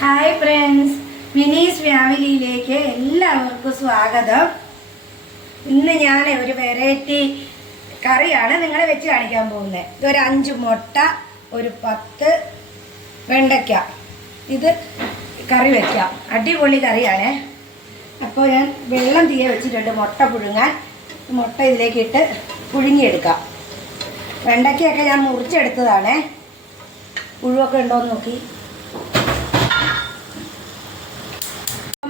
Hi friends, മിനീസ് ഫാമിലിയിലേക്ക് എല്ലാവർക്കും സ്വാഗതം. ഇന്ന് ഞാൻ ഒരു വെറൈറ്റി കറിയാണ് നിങ്ങളെ വെച്ച് കാണിക്കാൻ പോകുന്നത്. ഇതൊരു 5 മുട്ട, ഒരു 10 വെണ്ടയ്ക്ക, ഇത് കറി വയ്ക്കാം. അടിപൊളി കറിയാണ്. അപ്പോൾ ഞാൻ വെള്ളം തീയെ വെച്ചിട്ടുണ്ട് മുട്ട പുഴുങ്ങാൻ. മുട്ട ഇതിലേക്ക് ഇട്ട് പുഴുങ്ങിയെടുക്കാം. വെണ്ടയ്ക്കയൊക്കെ ഞാൻ മുറിച്ചെടുത്തതാണ്. പുഴുവൊക്കെ ഉണ്ടോയെന്ന് നോക്കി.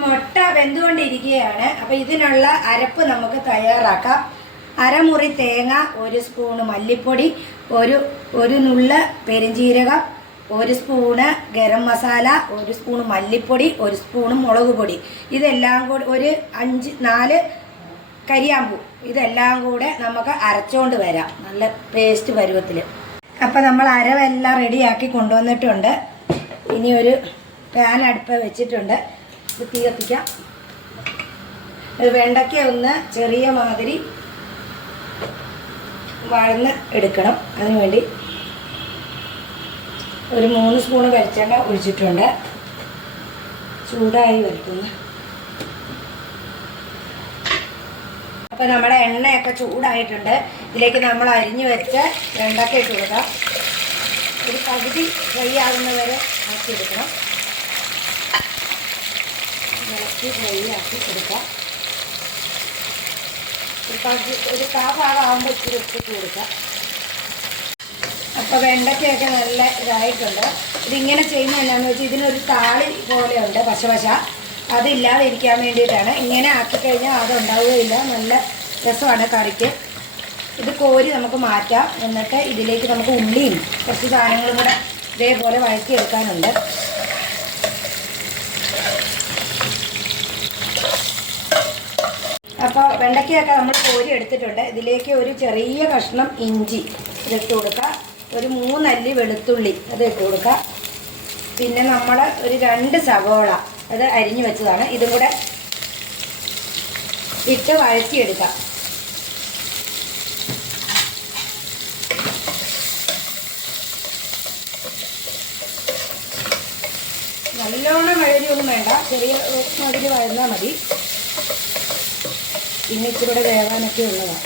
മുട്ട വെന്തുകൊണ്ടിരിക്കുകയാണ്. അപ്പോൾ ഇതിനുള്ള അരപ്പ് നമുക്ക് തയ്യാറാക്കാം. അരമുറി തേങ്ങ, 1 സ്പൂണ് മല്ലിപ്പൊടി, ഒരു നുള്ള പെരുംജീരകം, 1 സ്പൂണ് ഗരം മസാല, 1 സ്പൂണ് മല്ലിപ്പൊടി, 1 സ്പൂണ് മുളക് പൊടി. ഇതെല്ലാം കൂടി ഒരു 4 കരിയാമ്പൂ. ഇതെല്ലാം കൂടെ നമുക്ക് അരച്ചുകൊണ്ട് വരാം നല്ല പേസ്റ്റ് പരുവത്തിൽ. അപ്പോൾ നമ്മൾ അരവെല്ലാം റെഡിയാക്കി കൊണ്ടുവന്നിട്ടുണ്ട്. ഇനി ഒരു പാൻ അടുപ്പ് വെച്ചിട്ടുണ്ട്. തീ കത്തിക്കാം. വെണ്ടയ്ക്ക ഒന്ന് ചെറിയ മാതിരി വഴന്ന് എടുക്കണം. അതിനുവേണ്ടി ഒരു 3 സ്പൂണ് വെളിച്ചെണ്ണ ഒഴിച്ചിട്ടുണ്ട്. ചൂടായി വരുത്തുന്നു. അപ്പോൾ നമ്മുടെ എണ്ണയൊക്കെ ചൂടായിട്ടുണ്ട്. ഇതിലേക്ക് നമ്മൾ അരിഞ്ഞു വെച്ച വെണ്ടയ്ക്ക ഇട്ട് കൊടുക്കാം. ഒരു പകുതി ഫ്രൈ ആകുന്നവരെ ആക്കിയെടുക്കണം. ഇളക്കി ഫ്രൈ ആക്കി കൊടുക്കാം. ഒരു കാഭാഗമാകുമ്പോൾ ഇച്ചിരി ഉപ്പിട്ട് കൊടുക്കാം. അപ്പോൾ വെണ്ടയ്ക്കയൊക്കെ നല്ല ഇതായിട്ടുണ്ട്. ഇതിങ്ങനെ ചെയ്യുന്നത് എന്നാന്ന് വെച്ചാൽ ഇതിനൊരു താളി പോലെയുണ്ട് പശ. അതില്ലാതെ ഇരിക്കാൻ വേണ്ടിയിട്ടാണ്. ഇങ്ങനെ ആക്കിക്കഴിഞ്ഞാൽ അതുണ്ടാവുകയില്ല. നല്ല രസമാണ് കറിക്ക്. ഇത് കോരി നമുക്ക് മാറ്റാം. എന്നിട്ട് ഇതിലേക്ക് നമുക്ക് ഉള്ളിയും കുറച്ച് സാധനങ്ങളും കൂടെ ഇതേപോലെ വഴറ്റിയെടുക്കാനുണ്ട്. അപ്പോൾ വെണ്ടയ്ക്കയൊക്കെ നമ്മൾ കോരി എടുത്തിട്ടുണ്ട്. ഇതിലേക്ക് ഒരു ചെറിയ കഷ്ണം ഇഞ്ചി ഇതിട്ട് കൊടുക്കുക. ഒരു 3 അല്ലി വെളുത്തുള്ളി അത് ഇട്ട് കൊടുക്കുക. പിന്നെ നമ്മൾ ഒരു 2 സവോള അത് അരിഞ്ഞു വെച്ചതാണ്. ഇതും കൂടെ ഇട്ട് വഴറ്റിയെടുക്കാം. നല്ലോണം വഴരിയൊന്നും വേണ്ട, ചെറിയ മതിരി വഴന്നാൽ മതി. പിന്നെ ഇച്ചിരി കൂടെ വേവാനൊക്കെ ഉള്ളതാണ്.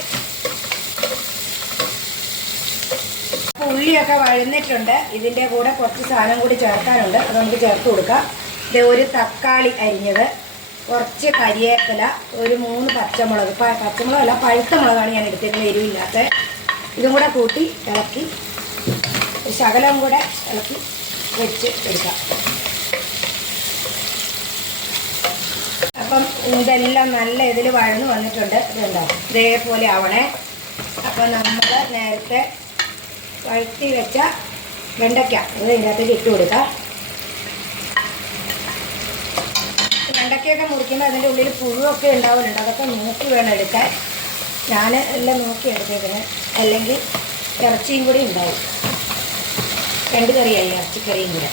അപ്പോൾ ഉള്ളിയൊക്കെ വഴന്നിട്ടുണ്ട്. ഇതിൻ്റെ കൂടെ കുറച്ച് സാധനം കൂടി ചേർക്കാനുണ്ട്. അത് നമുക്ക് ചേർത്ത് കൊടുക്കാം. ഇത് ഒരു തക്കാളി അരിഞ്ഞത്, കുറച്ച് കരിവേപ്പില, ഒരു 3 പച്ചമുളക്. പച്ചമുളകല്ല, പഴുത്ത മുളകാണ് ഞാൻ എടുത്തിരുന്നത്, എരിവില്ലാത്ത. ഇതും കൂടെ കൂട്ടി ഇളക്കി ശകലം കൂടെ ഇളക്കി വെച്ച് എടുക്കാം. അപ്പം ഇതെല്ലാം നല്ല ഇതിൽ വഴന്ന് വന്നിട്ടുണ്ട്. ഇതുണ്ടോ, ഇതേപോലെ ആവണേ. അപ്പം നമ്മൾ നേരത്തെ വഴറ്റി വെച്ച വെണ്ടയ്ക്ക ഇത് ഇതിനകത്തേക്ക് ഇട്ട് കൊടുക്കാം. വെണ്ടയ്ക്കയൊക്കെ മുറിക്കുമ്പോൾ അതിൻ്റെ ഉള്ളിൽ പുഴുവൊക്കെ ഉണ്ടാവുന്നുണ്ട്. അതൊക്കെ നോക്കി വേണം എടുക്കാൻ. ഞാൻ എല്ലാം നോക്കി എടുത്തേക്കുന്നത്, അല്ലെങ്കിൽ ഇറച്ചിയും കൂടി ഉണ്ടാവും. 2 കറിയായി, ഇറച്ചിക്കറിയും കൂടെ.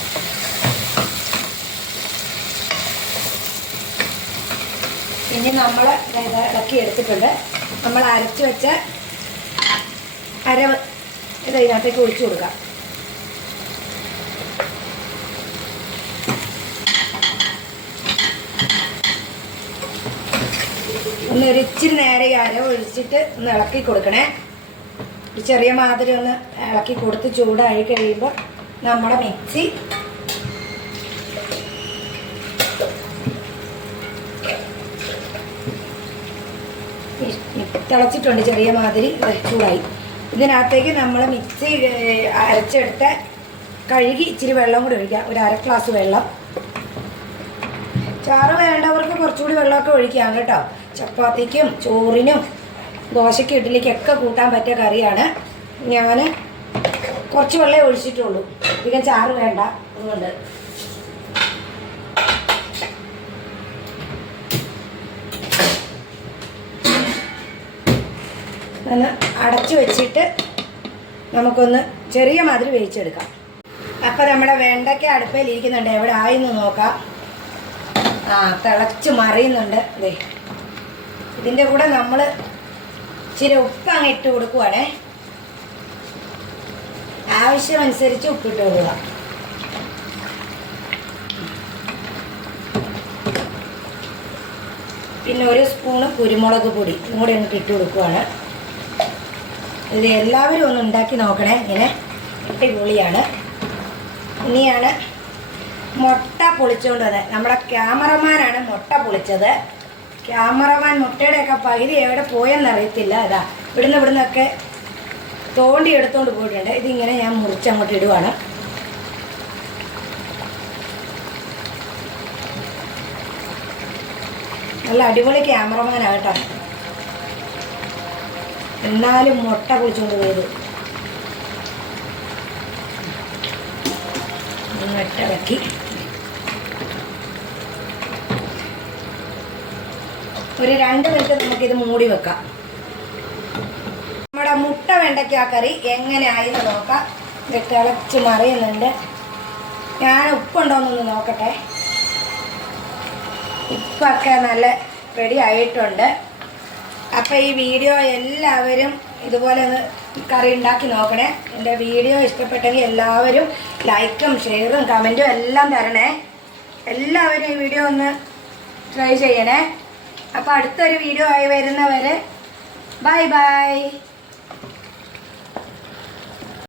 ഇനി നമ്മൾ ഇളക്കി എടുത്തിട്ടുണ്ട്. നമ്മൾ അരച്ച് വെച്ച അരവ് ഇത് ഇതിനകത്തേക്ക് ഒഴിച്ചു കൊടുക്കാം. ഒന്ന് ഒരിച്ചിരി നേരെ ഈ അരവ് ഒഴിച്ചിട്ട് ഒന്ന് ഇളക്കി കൊടുക്കണേ. ഒരു ചെറിയ മാതിരി ഒന്ന് ഇളക്കി കൊടുത്ത് ചൂടായി കഴിയുമ്പോൾ നമ്മുടെ മിക്സി തിളച്ചിട്ടുണ്ട്. ചെറിയ മാതിരി ചൂടായി. ഇതിനകത്തേക്ക് നമ്മൾ മിക്സി അരച്ചെടുത്ത് കഴുകി ഇച്ചിരി വെള്ളം കൂടി ഒഴിക്കാം. ഒരു 1/2 ഗ്ലാസ് വെള്ളം. ചാറ് വേണ്ടവർക്ക് കുറച്ചുകൂടി വെള്ളമൊക്കെ ഒഴിക്കാം കേട്ടോ. ചപ്പാത്തിക്കും ചോറിനും ദോശയ്ക്കും ഇഡ്ഡലിക്കൊക്കെ കൂട്ടാൻ പറ്റിയ കറിയാണ്. ഞാൻ കുറച്ച് വെള്ളമേ ഒഴിച്ചിട്ടുള്ളൂ, പിന്നെ ചാറ് വേണ്ട. അതുകൊണ്ട് ഒന്ന് അടച്ചു വെച്ചിട്ട് നമുക്കൊന്ന് ചെറിയ മാതിരി വേവിച്ചെടുക്കാം. അപ്പോൾ നമ്മുടെ വെണ്ടയ്ക്ക അടുപ്പയിലിരിക്കുന്നുണ്ട്. എവിടെ ആയിന്ന് നോക്കാം. തിളച്ച് മറിയുന്നുണ്ട്. അതെ, ഇതിൻ്റെ കൂടെ നമ്മൾ ഇച്ചിരി ഉപ്പ് അങ്ങ് ഇട്ട് കൊടുക്കുവാണേ. ആവശ്യമനുസരിച്ച് ഉപ്പിട്ട് കൊടുക്കുക. പിന്നെ 1 സ്പൂണ് കുരുമുളക് പൊടി കൂടെ ഒന്ന് ഇട്ട് കൊടുക്കുവാണ്. ഇത് എല്ലാവരും ഒന്ന് ഉണ്ടാക്കി നോക്കണേ, ഇങ്ങനെ അടിപൊളിയാണ്. ഇനിയാണ് മുട്ട പൊളിച്ചുകൊണ്ട് വന്നത്. നമ്മുടെ ക്യാമറമാനാണ് മുട്ട പൊളിച്ചത്. ക്യാമറമാൻ മുട്ടയുടെയൊക്കെ പകുതി എവിടെ പോയെന്നറിയത്തില്ല. അതാ ഇവിടുന്നൊക്കെ തോണ്ടി എടുത്തുകൊണ്ട് പോയിട്ടുണ്ട്. ഇതിങ്ങനെ ഞാൻ മുറിച്ചങ്ങോട്ട് ഇടുവാണ്. നല്ല അടിപൊളി ക്യാമറമാനാകട്ടോ, എന്നാലും മുട്ട പൊളിച്ചുകൊണ്ട് പോയത്. ഇളക്കി ഒരു 2 മിനിറ്റ് നമുക്കിത് മൂടി വെക്കാം. നമ്മുടെ മുട്ട വെണ്ടയ്ക്ക കറി എങ്ങനെയായെന്ന് നോക്കാം. ഇത് തിളച്ച് മറിയുന്നുണ്ട്. ഞാൻ ഉപ്പുണ്ടോയെന്നൊന്ന് നോക്കട്ടെ. ഉപ്പൊക്കെ നല്ല റെഡി ആയിട്ടുണ്ട്. അപ്പോൾ ഈ വീഡിയോ എല്ലാവരും ഇതുപോലെ ഒന്ന് കറി ഉണ്ടാക്കി നോക്കണേ. എൻ്റെ വീഡിയോ ഇഷ്ടപ്പെട്ടെങ്കിൽ എല്ലാവരും ലൈക്കും ഷെയറും കമൻറ്റും എല്ലാം തരണേ. എല്ലാവരും ഈ വീഡിയോ ഒന്ന് ട്രൈ ചെയ്യണേ. അപ്പോൾ അടുത്തൊരു വീഡിയോ ആയി വരുന്നവരെ ബൈ ബൈ.